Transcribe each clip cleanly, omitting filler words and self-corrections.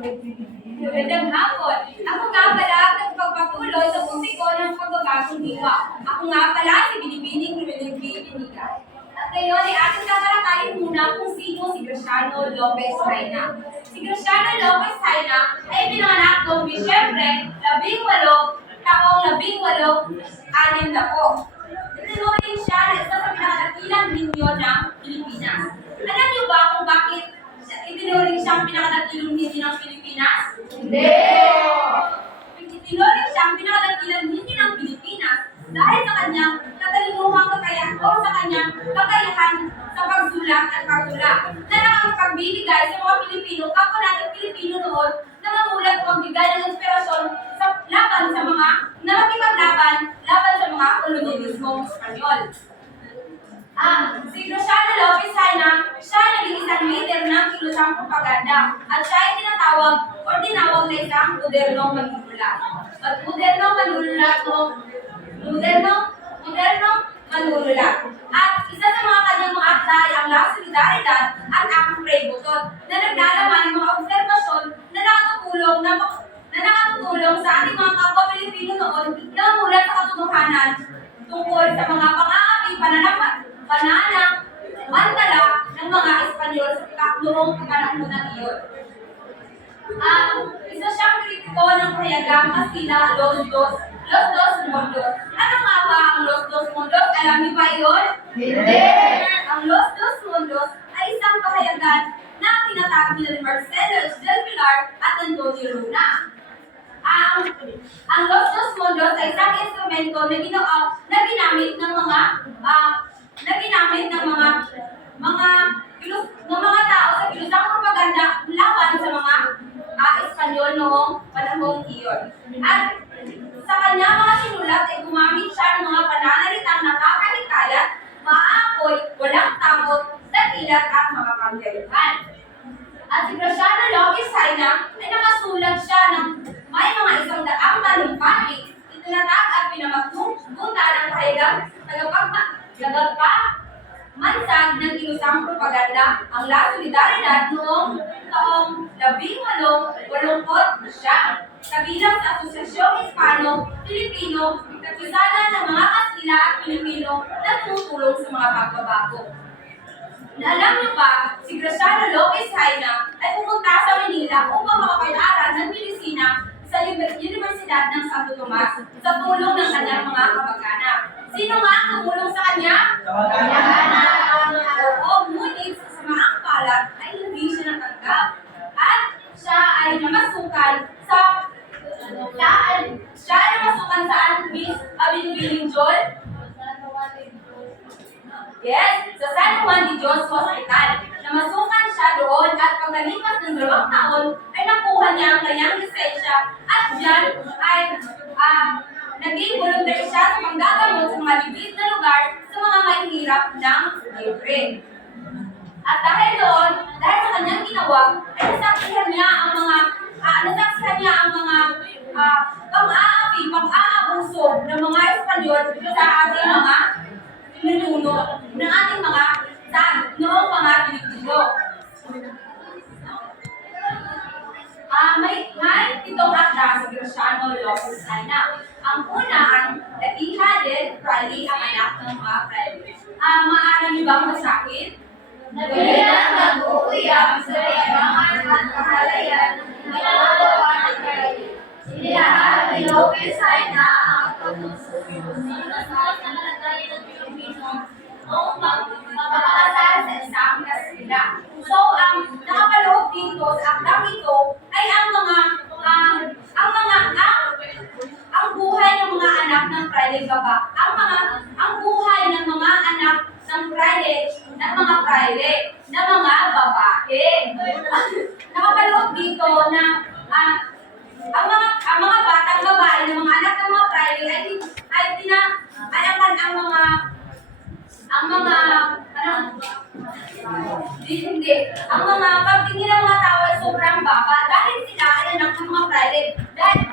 Magandang hapon. Ako nga pala ang nagpagpatuloy sa musiko ng pagbabagong diwa. Ako nga pala si Binibining Binibinika. At ngayon ay ating tatalakayin muna kung sino si Graciano Lopez Haina. Si Graciano Lopez Haina ay pinanganak noong Disyembre 18, taong 1860. Itinuring siya na isa sa pinakadakilang ninyo ng Pilipinas. Alam niyo ba kung bakit itinuring siyang pinakadakilang ninyo ng Pilipinas? Hindi! Itinuring siyang pinakadakilang ninyo ng Pilipinas dahil sa kanyang katalinuhang kakayahan o sa kanyang kakayahan sa pagsulat at pagtula na nakakapagbibigay sa mga Pilipino, kapwa natin Pilipino noon, na mamulat o magbigay ng inspirasyon sa laban sa mga nakikipaglaban laban sa mga kolonyalismong Espanyol. Si Graciano Lopez Haina, siya ay naging isang leader ng kilusang propaganda at siya ay tinatawag o tinawag na isang modernong manunulat. At modernong manunulat. At isa sa mga kanyang mga akda ay ang La Solidaridad at ang Pray Butot na naglalaman ng mga obserbasyon na nakatutulong sa ating mga kapwa Pilipino noon na mamulat sa katotohanan tungkol sa mga pang-aapi, pananamantala ng mga Espanyol sa noong kapanahunan iyon. Isa siyang kritiko ng payagang Kastila, Los Dos Mundos. Ano nga ba ang Los Dos Mundos? Alam niyo ba iyon? Hindi! Ang Los Dos Mundos ay isang pahayagan na tinatawag nila ni Marcelo del Pilar at Antonio Luna. Ang Los Dos Mundos ay isang instrumento na ginamit ng mga tao sa kilusang propaganda laban sa mga Espanyol noong panahong iyon. At sa kanya mga sinulat ay gumamit siya ng mga pananalitang nakakahikayat, maaapoy, walang takot, dakilat at makapangyarihan. At si Graciano Lopez Haina ay nakasulat siya ng may mga 100 talumpati, itinatag at pinamatungutan ng pahayagang tagapagmansag ng kilusang propaganda ang La Solidaridad noong taong 1889 kabilang sa Asosyasyon Hispano-Pilipino, kapisanan ng mga Kastila at Pilipino na tumutulong sa mga pagbabago. Alam niyo ba, si Graciano Lopez Haina ay pumunta sa Manila upang makapag-aral ng medisina sa Universidad ng Santo Tomas sa tulong ng kanyang mga kamag-anak. Sino nga ang tumulong sa kanya? Oo, ngunit sa samaang palad ay hindi siya natanggap. At siya ay namasukan sa Binibining Jol? Yes, sa San Juan de Dios Hospital. Namasukan siya doon at pagkalipas ng 2 taon ay nakuha niya ang kanyang lisensya at diyan ay naging volunteer siya sa panggagamot sa mga liblib na lugar sa mga mahihirap ng libre. At dahil doon, dahil sa kanyang ginawa, ay nasaksihan niya ang mga pang-aapi, pang-aabuso ng mga Espanyol sa ating mga ninuno, ng ating mga noong mga Pilipino. May 7 akda si Graciano Lopez Haina. Ang una ang Labi-Hadid Friday, ang anak ng mga Friday. Maaari niyo bang masakin? Nabilang nag-uuyam sa yabangan at kahalayan ng ginagawa ng Friday. Sinilahan ni Lopez Haina ang pagsusunod sa kalagayan ng Pilipino noong magpapakasal sa isang Kastila. So, nakapaloob dito sa akdang ito ay ang buhay ng mga anak ng Friday Baba. Ang buhay ng mga anak ng Friday, ng mga Friday, ng mga babae. Nakapaloob dito na ang mga batang babae ng mga anak ng mga Friday ang mga pagtingin ng mga tao ay sobrang baba dahil sila ay anak ng mga Friday.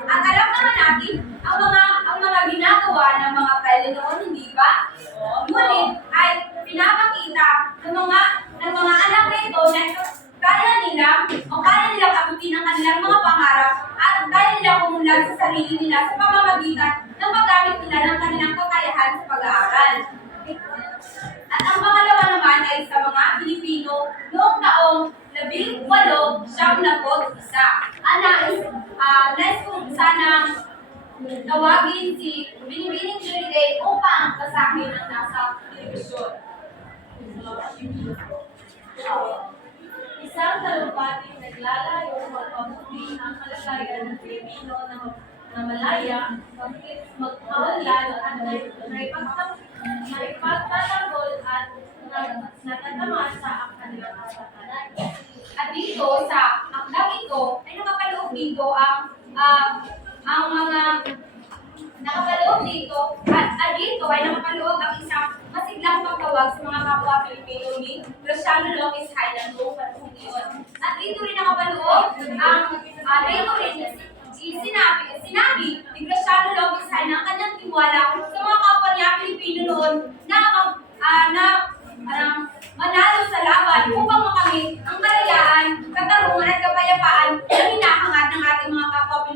At alam naman natin ang mga ginagawa ng mga Friday noon, hindi ba? Ngunit ay pinapakita ng mga anak na ito na kaya nilang abutin ang kanilang mga pangarap at kaya nilang umunlad sa sarili nila sa pamamagitan ng paggamit nila ng kanilang kakayahan sa pag-aaral. At ang pangalawa naman ay sa mga Pilipino noong taong 1871. Nais kong sanang tawagin si Binibining Julie upang basahin ang nasa telebisyon. Isang talumpating naglalayo magpabuti ang kalagayan ng Pilipino na malaya, magkaunlad at naipagtatanggol at natatama sa kanilang kasalanan. At dito sa akdang ito ay nakapaloob dito ang mga nakapaloob dito at dito ay nakapaloob ang isang masiglang pagtawag sa mga kapwa Pilipino ni Luciano Lopez Highland noong panahon iyon. At dito rin nakapaloob dito rin sinabi ni Luciano Lopez Highland ang kanyang tiwala sa mga kapwa niya Pilipino noon na manalo sa laban upang makamit ang kalayaan, katarungan at kapayapaan na hinahangad ng ating mga kapwa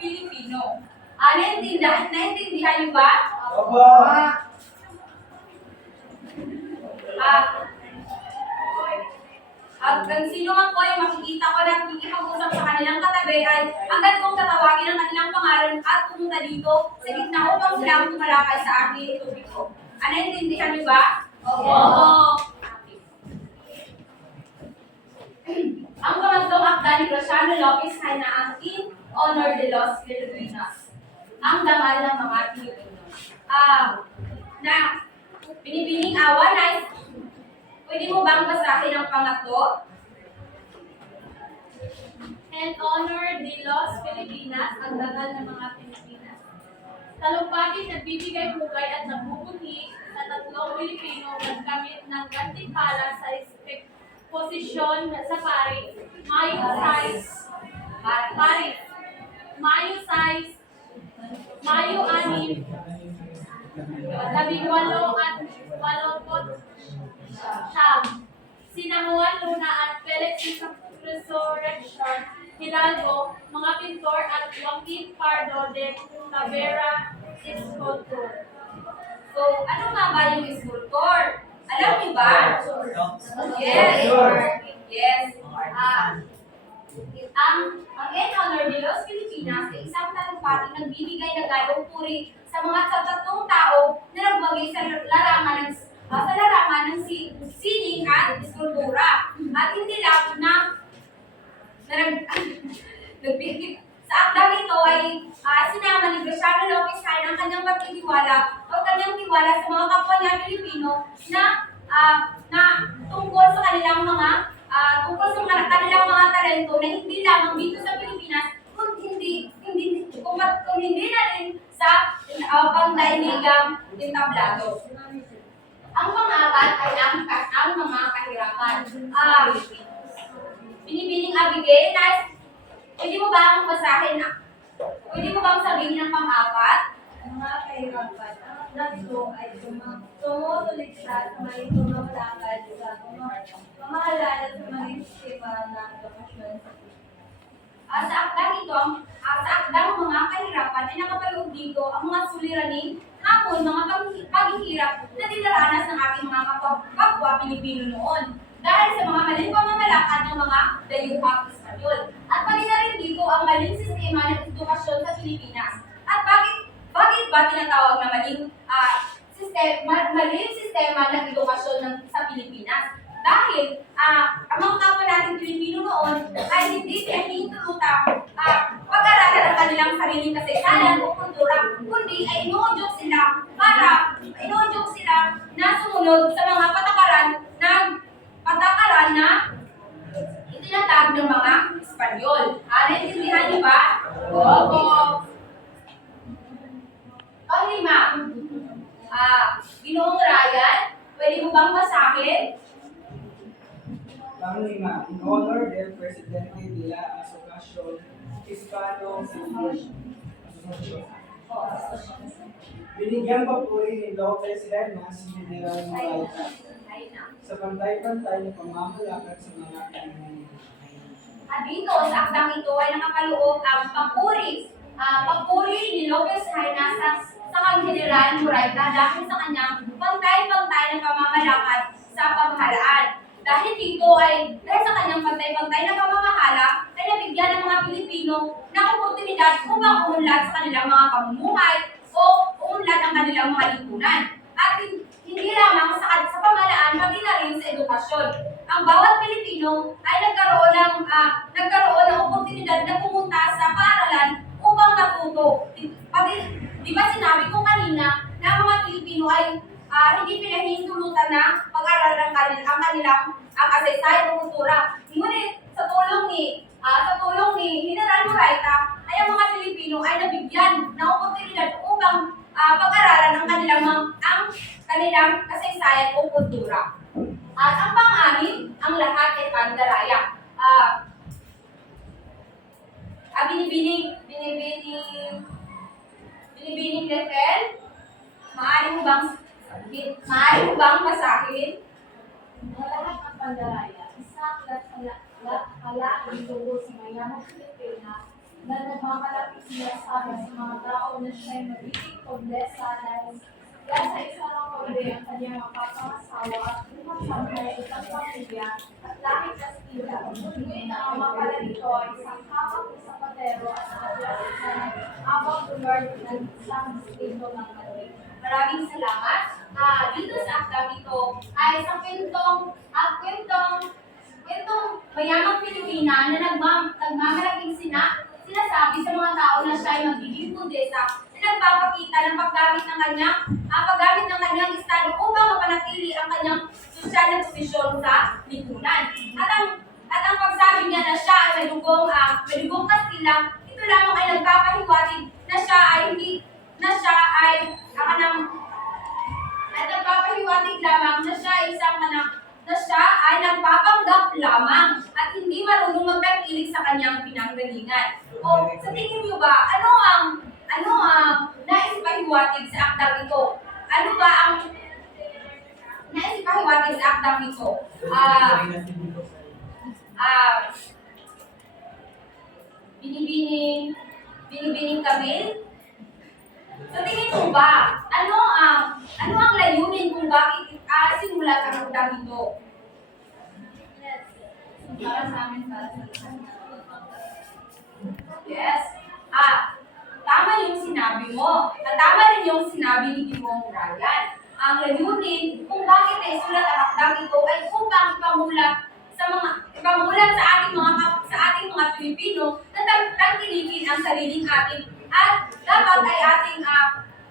Pilipino. Naintindihan niyo ba? Opo. At kung sino man po ay makikita ko na nakikipag-usap sa kanilang katabi ay agad kong tatawagin ang kanilang pangalan at pumunta dito sa gitna upang sila ang tumalakay sa aking tubig ko. Naintindihan niyo ba? Opo. Ang pangatlong akda ni Luciano Lopez ay na ang In Honor de los Filipinos. Ang dangal ng mga Pilipino. Na binibining awa na pwede mo bang basahin ang pangatlo? And honor de los Filipinas, ang dangal ng mga Pilipinas. Talumpatin nagbibigay hugay at nagbubunyi sa tatlong Pilipino nagkamit ng gantimpala sa posisyon sa Paris, Mayo 6, 18 at 80. Sina Juan Luna at Felix Resurrection Hidalgo, mga pintor at Joaquin Pardo de Tavera Escultor. So, ano nga ba yung sculptor? Alam niyo ba? Yes. Yes. Ang In Honor de los Filipinas ay isang talumpating nagbibigay ng gayong puri sa mga tatlong tao na nagbagay sa larangan ng sining at eskultura. At hindi lang sa akdang ito ay sinama ni Luciano Lopez Highland ang kanyang pagtitiwala o kanyang tiwala sa mga kapwa niya Pilipino na tungkol sa kanilang mga talento na hindi lamang dito sa Pilipinas kung hindi na rin sa pangdaigdigang entablado. Ang pang-apat ay ang mga kahirapan. Binibining Abigail, pwede mo ba akong basahin na? Pwede mo bang sabihin ang pang-apat? Ang mga kahirapan, ang akda ay tumutuliksa sa may tumamalakad sa pamahalaan sa mga sistema ng edukasyon sa Sa akdang mga kahirapan ay nakapaloob dito ang mga suliraning hamon, mga paghihirap na dinaranas ng ating mga kapwa Pilipino noon dahil sa mga maling pamamalakad ng mga dayuhang Espanyol. At pati na rin dito ang maling sistema ng edukasyon sa Pilipinas. At bakit ba tinatawag na maling sistema ng edukasyon sa Pilipinas? Dahil ang mga kapwa nating Pilipino noon ay hindi pinahintulutan pag-aralan ang kanilang sariling kasaysayan o kultura, kundi ay inuudyok sila na sumunod sa mga patakaran na itinatag ng mga Espanyol. Naintindihan niyo ba? Opo. Panglima, Ginoong Ryan, pwede mo bang basahin? Panglima, in honor del Presidente de la Asociación Hispano-Filipina. Binigyan papuri ni Lopez Highland si General Moraita sa pantay-pantay na pamamalakad sa mga kanilang. At dito sa akdang ito ay nakapaloob ang papuri ni Lopez Haina sa kang General Murayta dahil sa kanyang pantay-pantay na pamamalakad sa pamahalaan. Dahil sa kanyang pantay-pantay na pamamahala, ay nabigyan ng mga Pilipino ng oportunidad upang umunlad sa kanilang mga pamumuhay o umunlad ang kanilang mga lipunan. At hindi lamang sa pamahalaan, pati na rin sa edukasyon. Ang bawat Pilipino ay nagkaroon ng oportunidad na pumunta sa paaralan upang matuto. Di ba sinabi ko kanina na ang mga Pilipino ay hindi pinahihintulutan na pag-aralan ang kanilang kasaysayan o kultura. Ngunit sa tulong ni General Murayta ay ang mga Pilipino ay nabigyan ng oportunidad upang pag-aralan ang kanilang kasaysayan o kultura. At ang pang-anim, ang lahat ay pandaraya. Binibining level, maaari mo bang basahin? Ang lahat ng pandaraya, isang kalaking dugo sa mayamang Pilipinas na nagmamalapit niya sa mga tao na siya'y magiging kondesa dahil sa isang pagre ang kanyang mapapangasawa at lumasamay isang pamilya at lahing Kastila. Ngunit ang ama pala nito ay isang kapag sapatero at isang abang Lord ng isang distrito ng Madrid. Maraming salamat. Dito sa akdang ito ay isang kwentong mayamang Pilipina na nagmamalaking sinasabi sa mga tao na siya ay magiging kondesa na nagpapakita ng paggamit ng kanyang estado upang mapanatili ang kanyang sosyal na posisyon sa lipunan. At ang pagsabi niya na siya ay may dugong Kastila, ito lamang ay nagpapahiwatig na siya ay nagpapahiwatig lamang na siya ay nagpapanggap lamang at hindi marunong magtangkilik sa kanyang pinanggalingan. O sa tingin niyo ba, ano ang naisipahiwatig sa akdang ito? Ano ba ang naisipahiwatig sa akdang ito? Binibining Camille? Sa tingin mo ba, ano ang layunin kung bakit simulat ang akdang ito? Para sa amin Yes. Tama yung sinabi mo. At tama rin yung sinabi ni Ginoong Brian. Ang layunin kung bakit naisulat ang akdang ito ay upang ipamulat sa ating mga Pilipino na tangkilikin ang sariling atin at dapat ay ating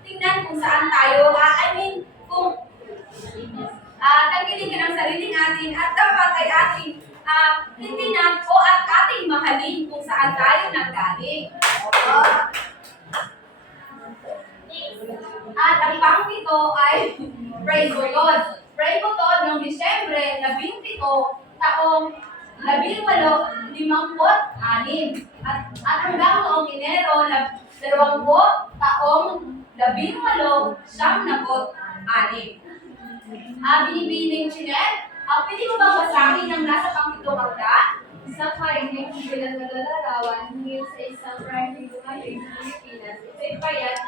tingnan kung saan tayo, tangkilikin ang sariling atin at dapat ay ating tingnan at ating mahalin kung saan tayo nanggaling. At ang pang-ito ay Pray Butod. Pray Butod noong Disyembre 17 taong 1856 at hanggang noong Enero 20 taong 1896. Binibining Chinet, pwede mo bang basahin ang nasa pang-pitong akda? Isang kainig bilang naglalarawan hingil sa isang primary gumaling sa Pilipinas. Ito'y payat,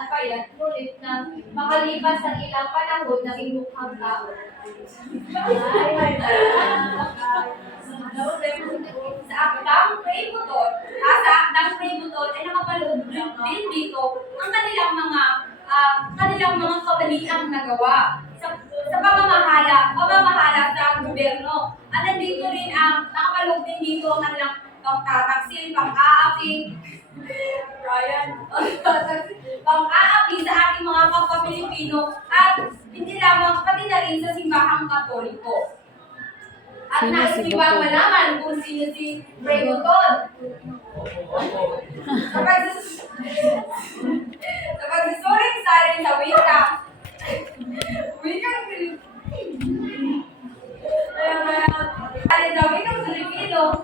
ngunit na makalipas ang ilang panahon naging mukhang tao. Sa akdang Pray Butod ay nakapaloob din dito ang kanilang mga kabaliang nagawa sa pamamahala sa gobyerno. At nandito rin nakapaloob din dito ang kanilang pang-tataksil, pang-aapi, pang-aapi sa ating mga kapwa-Pilipino at hindi lamang pati na rin sa simbahang Katoliko. At nais niyo bang malaman kung sino si Pray Butod? Sa pagsusuring salin sa wikang Filipino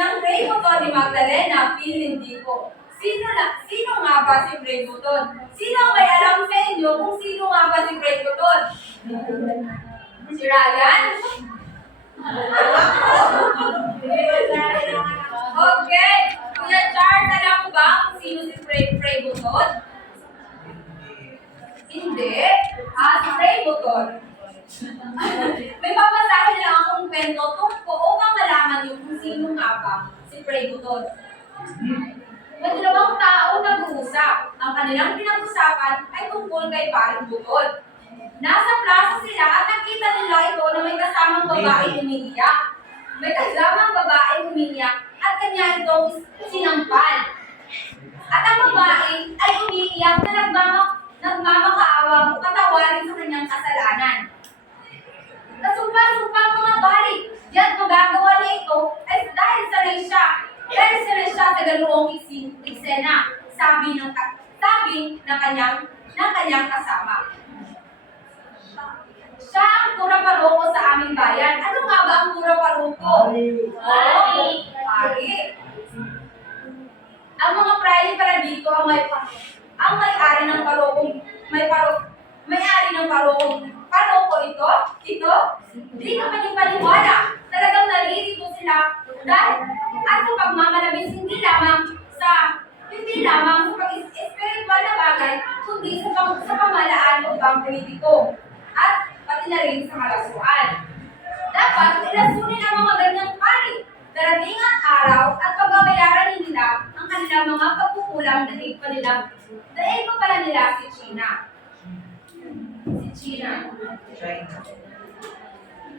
ng Pray Butod ni Magdalena Pilindico. Sino nga ba si Pray Butod? Sino ang may alam sa inyo kung sino nga ba si Pray Butod? Si Ryan? habang si Pray Butod. May dalawang tao nag-uusap. Ang kanilang pinag-usapan ay tungkol kay Paring Butod. Nasa plaza sila at nakita nila ito na may kasamang babaeng umiiyak. May kasamang babaeng umiiyak at kanya itong sinampal. At ang babae ay umiiyak na nagmamakaawang patawarin sa kanyang kasalanan. Kasumpa-sumpa ang mga balik. Diyan magagawa niya ito ay dahil sanay siya. Dahil sanay siya sa ganoong eksena. Sabi ng kanyang kasama. Siya ang pura paroko sa aming bayan. Ano nga ba ang pura paroko? Pari. Ang mga praile para dito ang may-ari ng parokong may-ari ng paroko ito, hindi ka panipaniwala. Talagang nalilito sila dahil at sa pagmamalabis hindi lamang sa pag-espiritual na bagay, kundi sa pamalaan o pang-politiko at pati na rin sa kalasuan. Dapat ilasunin ang mga ganyang pari. Darating ang araw at pagbabayaran nila ang kanilang mga pagkukulang dahil pa pala nila si China.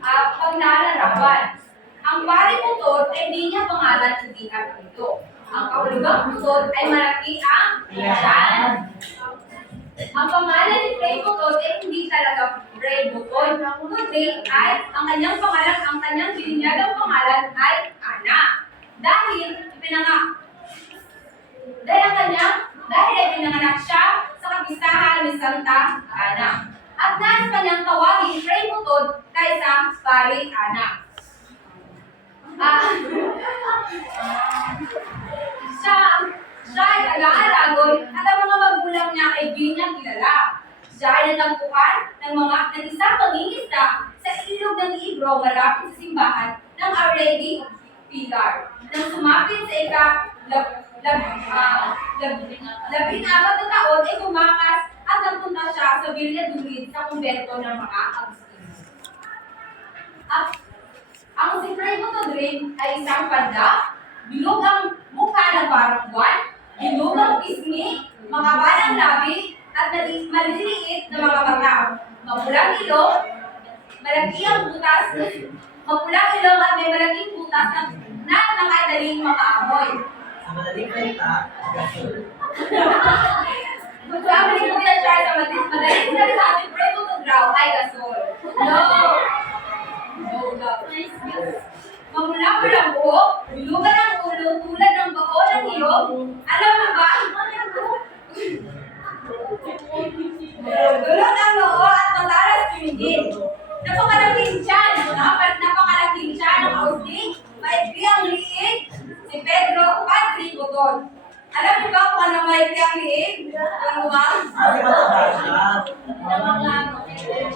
Pag naalarawan, ang pari Butod ay hindi niya pangalan hindi ito. Ang kahulugang Butod ay malaki ang tiyan. Ang pangalan ni Pray Butod ay hindi talaga Pray Butod, kundi ay ang kanyang bininyagang pangalan ay Ana. Dahil ay pinanganak siya sa kapistahan ni Santa Ana. At nais pa niyang tawagin Pray Butod kaysa Pari Ana. Siya ay taga-Aragon at ang mga magulang niya ay di niya kilala. Siya ay natagpuan ng isang mangingisda sa ilog ng Ibro malapit sa simbahan ng Our Lady of Pilar. Nang sumapit sa labing-apat na taon ay tumakas at nagpunta siya sa Valladolid sa kumbento ng mga Agustino. Ang si Pray Butod rin ay isang panda, bilog ang mukha ng parang buwan, bilog ang pisngi, makapal ang labi, at maliliit na mga mata. Mapulang ilong, malaki ang butas, mapulang ilong at may malaking butas na nakadaling makaamoy. Sa madaling salita, gasol. Sabi ni Kuya Charles sa madaling salita, si Pray Butod raw ay gasol. No! Mamula-mula ang buhok, bilugan ang ulo, tulad ng bao ng hiyog. Alam mo ba? Gulot ang noo at matalas tumigil. Napakalaking tiyan, napakalaking tiyan ng Austin, maikli ang liig, si Pedro Padre Butod. Alam mo ba kung ano maikli ang liig? Alam mo ba? Kasi mataba siya.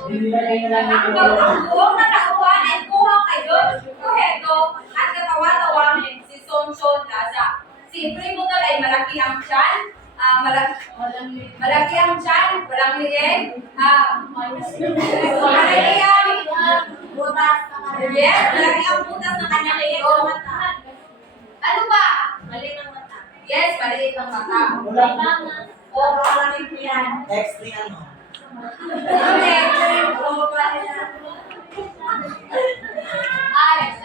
Ang buong natauhan ay kuha kayo, kuheto, at katawa-tawang si Sonson Plaza. Si Pray Butod ay malaki ang tiyan, malaki ang tiyan, walang liig, malaki ang butas ng kanyang yes, malaki ang butas ng kanyang liig. Ano ba? Maliit ang mata. Yes, maliit ang mata. O, malaki yan. X3 ano?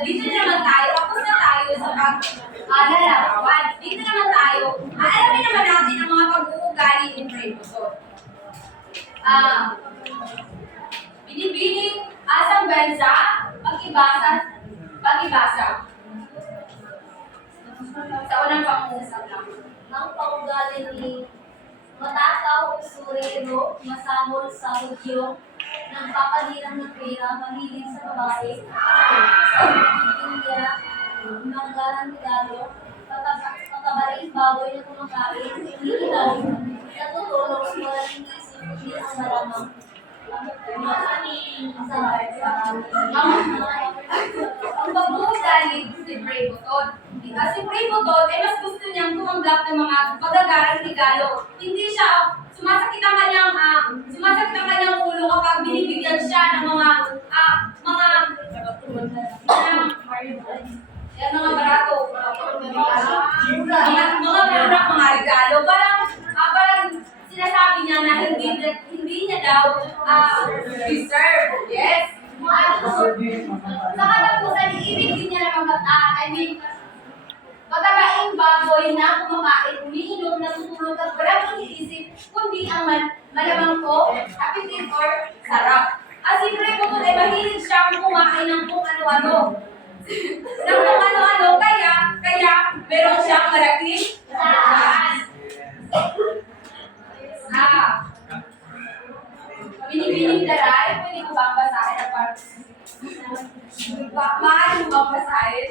Dito naman tayo, tapos na tayo sa pag-alalawan. Dito naman tayo, alamin naman natin ang mga pag-uugali ni Pray Butod. Binibining asang bansa, pag-ibasa. Sa unang pangungusap lang. Ang paugali ni matakaw, usurero, masamol sa hudyo, nagpapadirang ng pera, mahilig sa babae, sa India, manggarang regalo, patabaring baboy na kumakain, hinihilaw, natutulog sa maraming isip, hindi ang malamang. Ang pag-uugali si Pray Butod. Si Pray Butod ay mas gusto niyang tumanggap ng mga magagarang regalo. Hindi siya sumasakit ang kanyang ulo kapag binibigyan siya ng mga barato. Matabaing baboy na kumakain, umiinom, natutulog at walang iniisip, kundi ang malamang ko, appetit or sarap. At si Pre Bukod ay mahilig siyang kumain ng kung ano-ano. ng kung ano-ano, kaya meron siyang malaking taas. Binibining daray, pwede ko bang basahin ang part? Maaari mo bang basahin?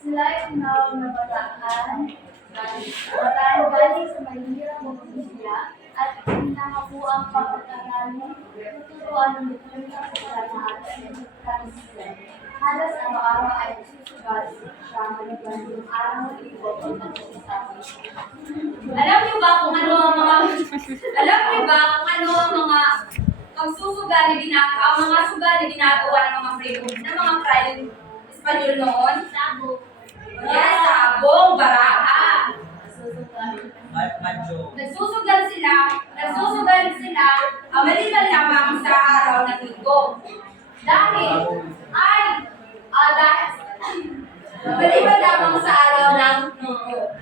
Sila ay tinawag na bataan galing sa mahirap na pamilya at pinakapo ang pagkakalaman, tuturuan ng dokumentang sa lahat ng kanisilan. Halos araw-araw ay nasusugal siya maliban yung araw ng ibo at nagsasabi. Alam niyo ba kung ano ang mga pagsusugal na ginagawa, ang mga sugal na ginagawa ng mga freedom, ng mga Friday Espanyol noon? Sabo. Yes, sabong, baraka. Madjo. Nagsusugal sila, maliban lamang sa araw ng linggo. Maliban lamang sa araw ng linggo.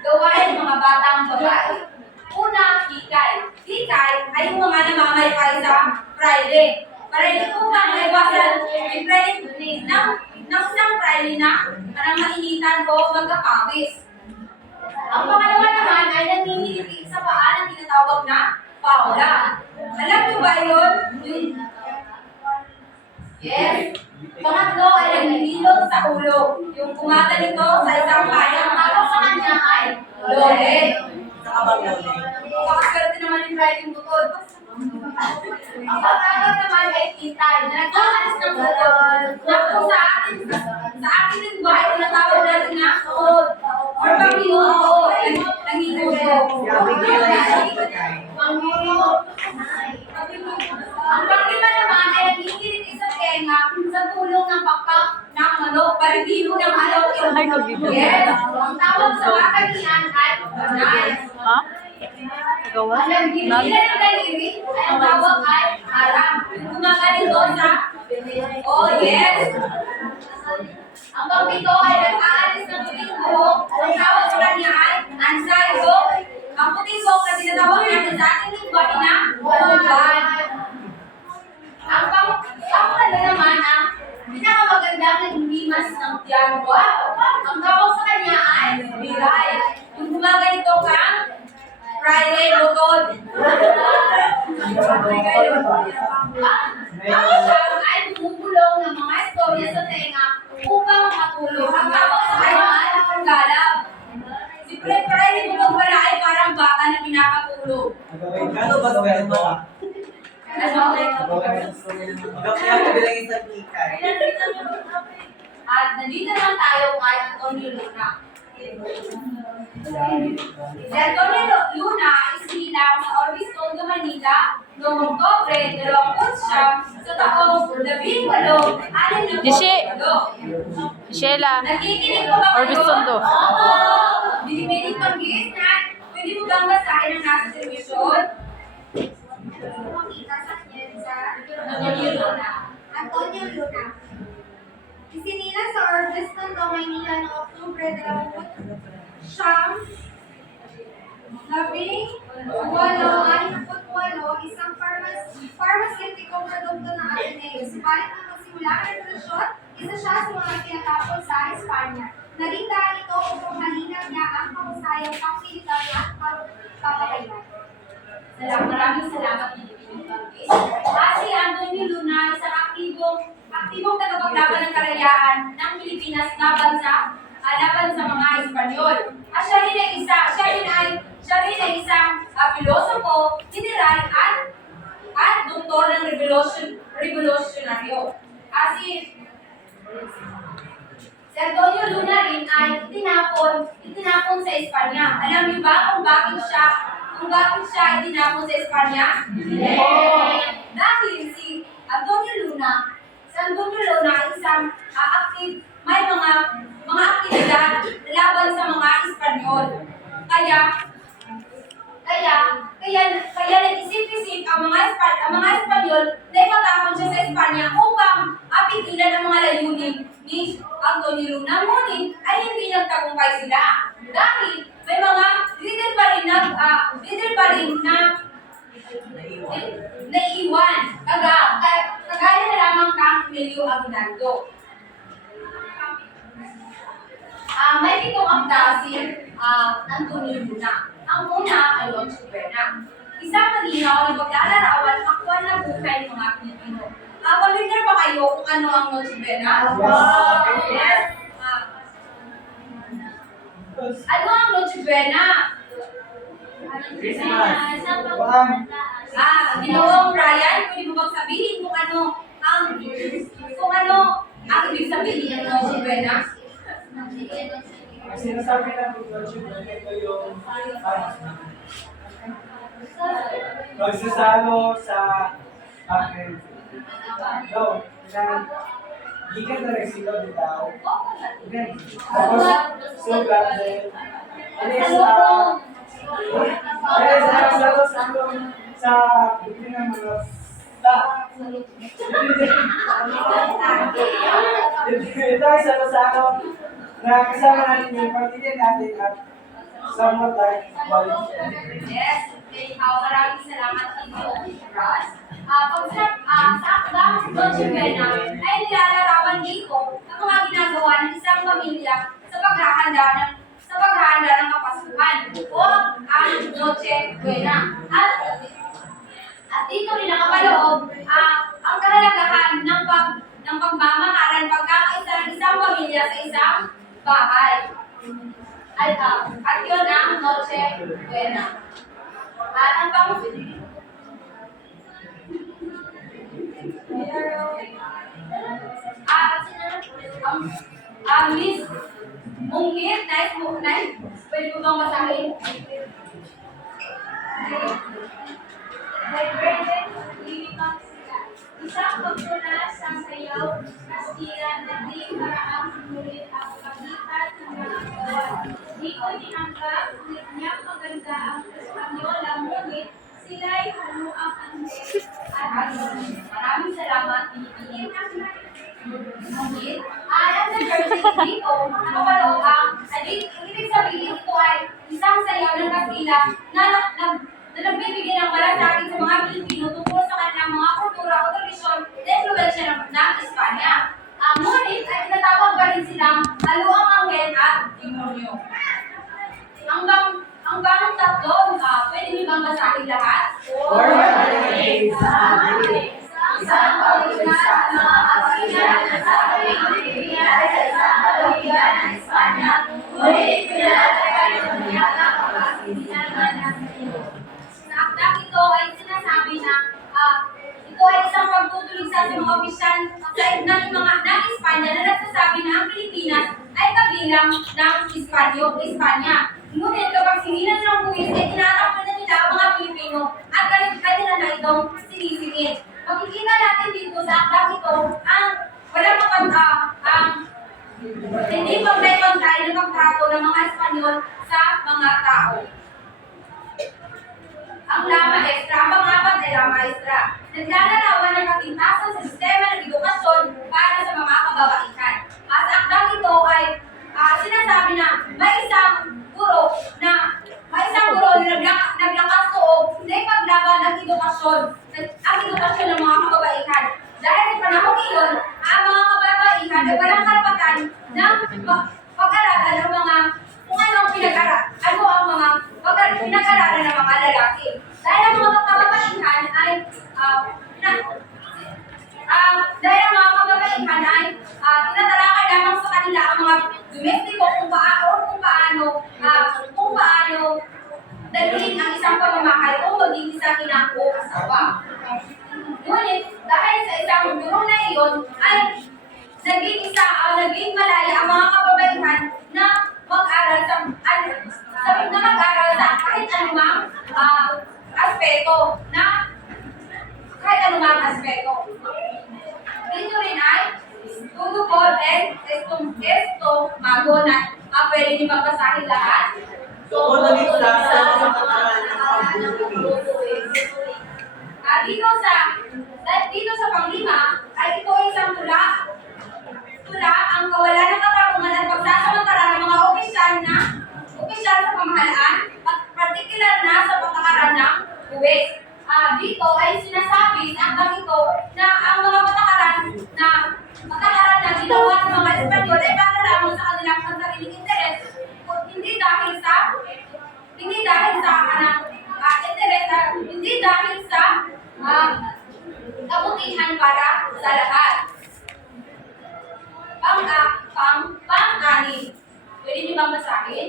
Gawain mga batang babae. Una, hikay. Hikay ay yung mga namamaypay sa Friday. Para hindi upang maiwasan yung Friday ng isang Friday na parang mainitan o magkapawis. Ang pangalawa naman ay nanginginig sa paa na tinatawag na paula. Alam niyo ba yun? Yes. Pangatlo ay naghihilot sa ulo. Yung kumata nito sa isang bayang tawag sa kanya ay lole. Pakaswerte naman yung riding bukod. Ang pag-agat naman ay kitay na nagkakalis ng bukod. Na kung sa atin din ba ay tinatawag natin na bukod. Or pag-inuho, nag-inuho. Ang panglima naman ay naghihirit isang tenga sa tulong ng pakpak ng manok para hilo ng manok yung yes. Ang tawag sa kakalian ay banay. Ha? Nagawa? Ang giliran ng daliri ay ang tawag ay alam. Yung gumagaling doon sa oh yes. Ang pangpito ay nag-aalis ng puting buhok. Ang tawag sa kanya ay ansayo. Ang puting buhok na tinatawag natin sa ating lingwa na buwan. Ang pangkala naman ang pinakamagandang naghihimas ng tiyan. Wow! Ang tawag sa kanya ay biray. Yung gumaganito kang Friday bukod. Ang isang ay bumubulong ng mga istorya sa tenga upang makatulong. Ang tawag sa kanya ay galap. Si Friday bukod wala ay parang bata na pinapatulog. Kano ba sweldo? Ano? Kaya ko bilang isang hikay. At nandito naman tayo kay Antonio Luna. Si Antonio Luna is nilang sa Obispo, Manila noong Oktubre 20 sa taong 1868. Sheila. Nakikinig ko ba kayo? Orbistondo. Oo! Binibining pag-iis na, pwede mo bang basahin ang nasa servisyon? Makita sa kanya sa Antonio Luna. Antonio Luna. Isinila sa Orbistondo, Maynila noong Oktubre 1868, isang pharmaceutical produkto ng Ateneo. Subalit nang magsimula ang revolusyon, isa siya sa mga tinatapon sa Espanya. Naging dahil ito upang malinag niya ang kahusayang pang-militar at pagpapakailan. Maraming salamat, Pilipinas Bangkis. Si Antonio Luna, isang aktibong tagapaglaban ng karayaan ng Pilipinas laban sa mga Espanyol. At siya rin ay isang pilosopo, general at doktor ng revolusyonaryo. Si Antonio Luna rin ay itinapon sa Espanya. Alam niyo ba kung bakit siya itinapon sa Espanya? Dahil si Antonio Luna ay isang may mga aktibidad laban sa mga Espanyol. Kaya nag-isip-isip ang mga Espanyol na ipatapon siya sa Espanya upang pigilan ang mga layunin ni Antonio Luna, ngunit ay hindi nagtagumpay sila. Dahil may mga leader pa rin na naiiwan. Kagaya na lamang kang Emilio Aguinaldo. May pitong akda si Antonio Luna. Ang una ay Noche Buena. Isang malinaw na paglalarawan ng aktwal na buhay ng mga Pilipino. Familiar ba kayo kung ano ang Noche Buena? Yes. Ano ang Noche Buena? Christmas. Ginoong Ryan, pwede mo bang sabihin kung ano ang ibig sabihin ng Noche Buena? Ang sinasabi ng Noche Buena, ito yung magsasalo sa akin. No, gikan na rin sila bitaw. Tapos, sugat din. Salo sa bukli ng mga ito ay salo-salo na kasama natin yung pamilya natin at somewhat like Yes, okay. Maraming salamat dito, Ross. Sa akdang Noche Buena ay nilalarawan dito ang mga ginagawa ng isang pamilya sa paghahanda ng kapasukan o ang Noche Buena. At dito rin nakapaloob ang kahalagahan ng pagmamahalan pagkakaisa ng isang pamilya sa isang bahay. At yun ang Noche Buena. At ang Miss Mungkit, nice. Pwede mo bang masahin? By Brendan Lilipang Sika. Isang pagtula sa sayaw na sira na di paraang sulit ang pagitan ng mga kawan. Di ko tinanggap, ulit niyang maganda ang Espanyola, ngunit sila'y haluang andes at ayon. Maraming salamat, Pilipin. Mungkit. Ang nag-version dito, nakapaloob ibig sabihin ito ay isang sayaw ng Kastila na nagbibigay ng malasakit sa mga Pilipino tungkol sa kanilang mga kultura o tradisyon na influensya ng Espanya. Ngunit ay tinatawag pa rin silang haluang anghel at demonyo. Ang banong tatlo, pwede niyo bang basahin lahat? Isang pag-ulat ng mga kapilan na sa Pilipinas sa isang kaluhigan ng Espanya, ngunit pinalalagay ng niyakang kapasinan ng Diyos. Sa akdang ito ay sinasabi na ito ay isang pagtutulig sa mga opisyal ng Espanya na nagsasabi na ang Pilipinas ay kabilang ng Espanya. Ngunit kapag sinilan ng buwis ay tinatakpan na nila ang mga Pilipino at kanila na itong sinisingit. Makikita natin dito sa akdang ito ang hindi pagpantay na pagtrato ng mga Espanyol sa mga tao. Ang La Maestra, ang pangapat ay La Maestra. Naglalarawan ng kapintasan sa sistema ng edukasyon para sa mga kababaihan. At sa akdang ito ay sinasabi na may isang guro na naglakas loob na ipaglaban ang edukasyon ng mga kababaihan. Dahil sa panahon iyon, ang mga kababaihan ay walang karapatan na pag-aralan ng mga kung ano ang pinag-aralan ng mga lalaki. Dahil ang mga kababaihan ay tinatalakay lamang sa kanila ang mga domestiko kung paano dalhin ang isang pamamahay o maging isang ina o asawa. Ngunit dahil sa isang guro na iyon ay naging malaya ang mga kababaihan na mag-aral sa kahit anumang aspeto. Dito rin ay tutupod and esto mago na pwede niyo mabasahin lahat. Dito sa panglima ay ito ay isang tula ginawa ng mga Espanyol ay para lamang sa kanilang pansariling interes, hindi dahil sa interes, hindi dahil sa kabutihan para sa lahat. Pang-anim. Pwede niyo bang basahin?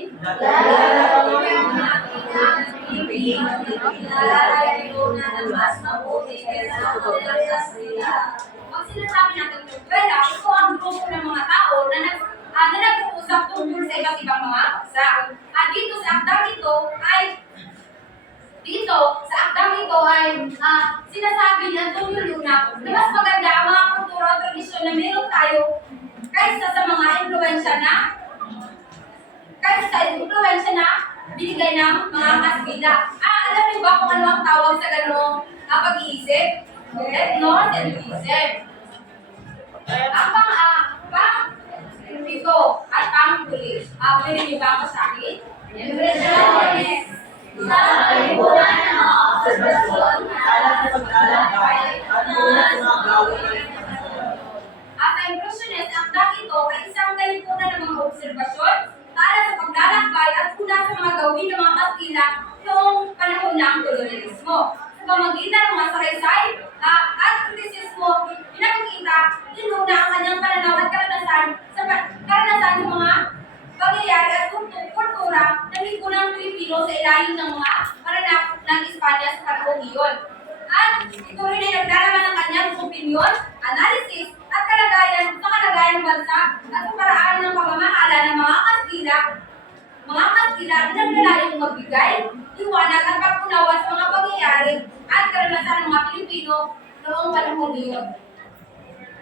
Pag sinasabi natin eskwela, ito ang grupo ng mga tao na nag-uusap tungkol sa iba't ibang mga paksa. At dito sa akdang ito ay sinasabi ni Antonio Luna na mas maganda ang mga kultura at tradisyon na meron tayo kaysa sa mga impluwensya na binigay ng mga Kastila. Alam niyo ba kung ano ang tawag sa ganong pag-iisip? Ethnocentralism. Ang pang-pito at pang-pulis. Pwede niyo ba ako sa akin? Impresyones. Sa kalibutan ng mga obserbasyon, Alam sa paglalakbay at mula sa mga gawin ng At ang impressionist, ang ito ay isang kalipunan ng mga obserbasyon para sa paglalakbay at una sa mga gawin ng mga Kastila noong panahon ng kolonyalismo. Sa pamamagitan ng mga saraysay at kritisismo, pinakikita ni Luna ang kanyang pananaw at karanasan sa mga pangyayari at kultura ng lipunang Pilipino sa ilalim ng mga pananap ng Espanya sa panahon iyon. At ito rin ay naglalaman ng kanyang opinyon, analysis, at kalagayan ng bansa at sa paraan ng pamamahala ng mga Kastila na naglalayong magbigay, liwanag at pagkunawa sa mga pangyayari at karanasan ng mga Pilipino noong panahon iyon.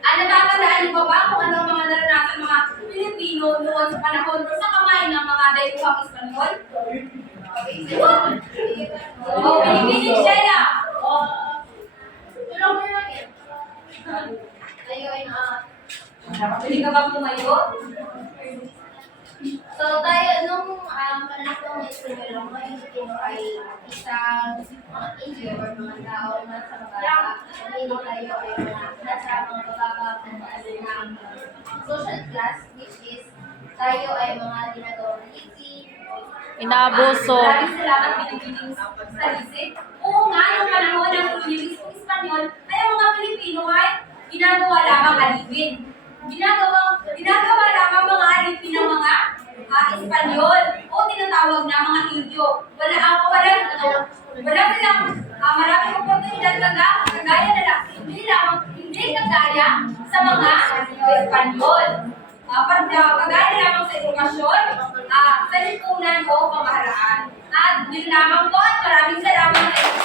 Natatandaan niyo ba kung ano ang mga naranasan ng mga Pilipino noon sa panahon o sa kamay ng mga dayuhang Espanyol? Pinipinig siya na! Tulong mo natin. Tayo ay Pwede ka ba pumayo? So tayo, nung panahon ng Espanyol, ang mga Pilipino ay isang mga Indio or mga tao na sa mababa. Hindi tayo ay nasa mga bababa ng social class, which is tayo ay mga ginagawang easy. Inaabuso. Maraming salamat Pilipinas sa lisip. Oo nga, nung panahon ng kolonyalismo Espanyol, ay ang mga Pilipino ay ginagawa lamang alipin. Ginagawa lamang mga alipin ng mga Espanyol o tinatawag na mga Indio. Wala silang maraming oportunidad kagaya na lang. Hindi kagaya sa mga Espanyol. Kagaya lamang sa edukasyon, sa lipunan o pamahalaan. At yun lamang po at maraming salamat sa inyo.